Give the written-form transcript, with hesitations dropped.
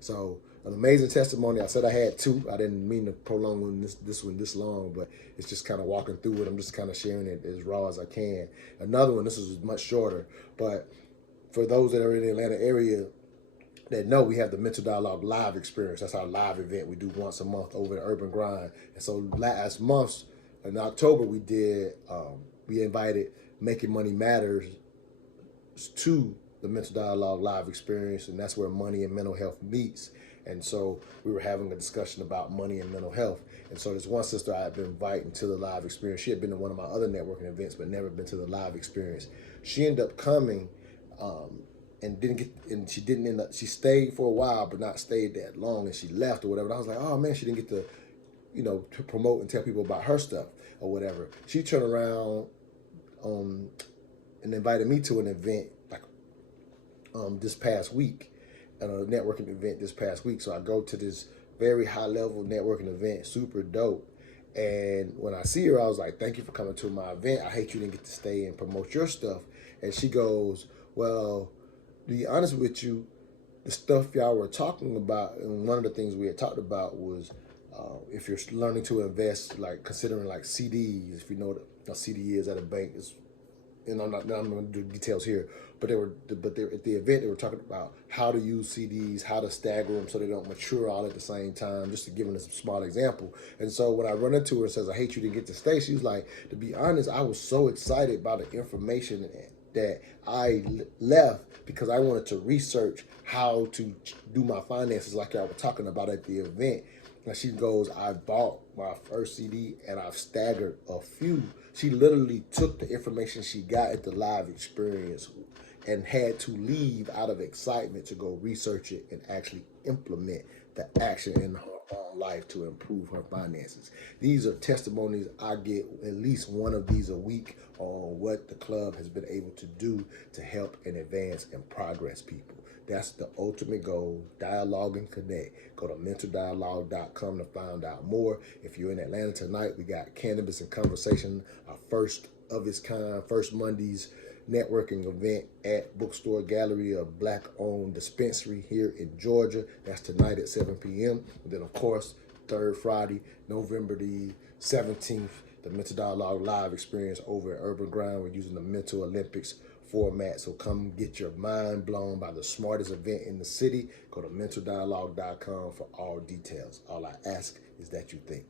So an amazing testimony. I said I had two. I didn't mean to prolong this one this long, but it's just kind of walking through it. I'm just kind of sharing it as raw as I can. Another one, this is much shorter, but for those that are in the Atlanta area that know, we have the Mental Dialogue live experience. That's our live event we do once a month over at Urban Grind. And so last month in October we invited Making Money Matters to the Mental Dialogue live experience, and that's where money and mental health meets. And so we were having a discussion about money and mental health. And so this one sister I had been inviting to the live experience. She had been to one of my other networking events, but never been to the live experience. She ended up coming, she didn't end up, she stayed for a while, but not stayed that long, and she left or whatever. And I was like, oh man, she didn't get to, to promote and tell people about her stuff or whatever. She turned around, and invited me to an event like this past week, a networking event this past week. So I go to this very high level networking event, super dope. And when I see her, I was like, thank you for coming to my event. I hate you didn't get to stay and promote your stuff. And she goes, well, to be honest with you, the stuff y'all were talking about, and one of the things we had talked about was if you're learning to invest, like considering like CDs, if you know what a CD is at a bank, is, and I'm going to do details here, but they at the event they were talking about how to use CDs, how to stagger them so they don't mature all at the same time, just to give them a small example. And so when I run into her and says, I hate you didn't get to stay, she was like, to be honest, I was so excited by the information that I left because I wanted to research how to do my finances like y'all were talking about at the event. And she goes, I bought my first CD and I've staggered a few. She literally took the information she got at the live experience and had to leave out of excitement to go research it and actually implement the action in her own life to improve her finances. These are testimonies. I get at least one of these a week on what the club has been able to do to help and advance and progress people. That's the ultimate goal. Dialogue and connect. Go to MentalDialogue.com to find out more. If you're in Atlanta tonight, we got Cannabis and Conversation, our first of its kind, first Monday's networking event at Bookstore Gallery, a Black-owned dispensary here in Georgia. That's tonight at 7 p.m. And then, of course, third Friday, November the 17th, the Mental Dialogue live experience over at Urban Grind. We're using the Mental Olympics format. So come get your mind blown by the smartest event in the city. Go to MentalDialogue.com for all details. All I ask is that you think.